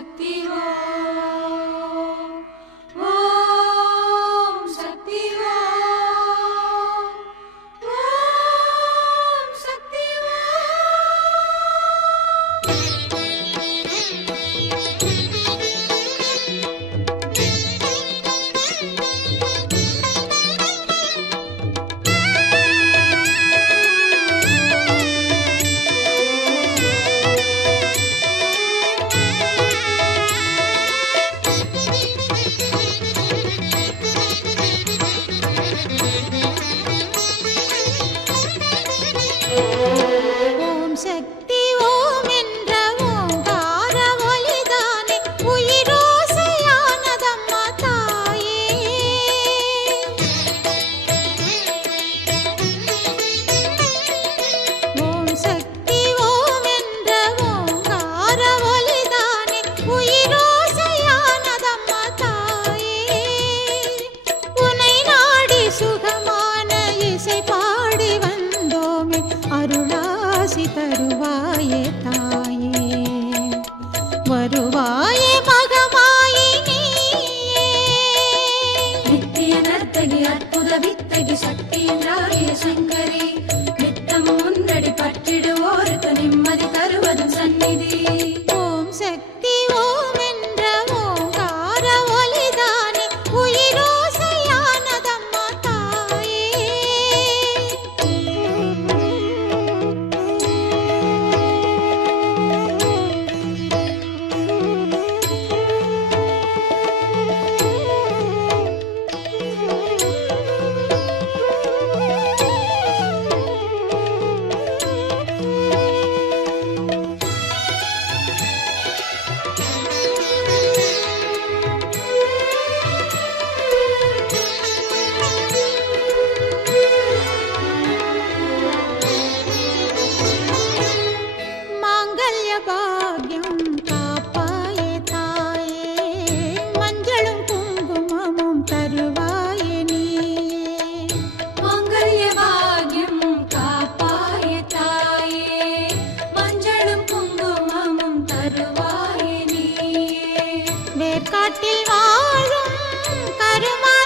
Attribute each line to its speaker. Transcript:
Speaker 1: hati.
Speaker 2: அருளாசி தருவாயே தாயே. வருவாயே மகமாயே நீயே
Speaker 1: வித்திய நர்த்தகி அற்புத வித்தகி சக்தியின்
Speaker 2: உலகத்தில் வாழும் கருமா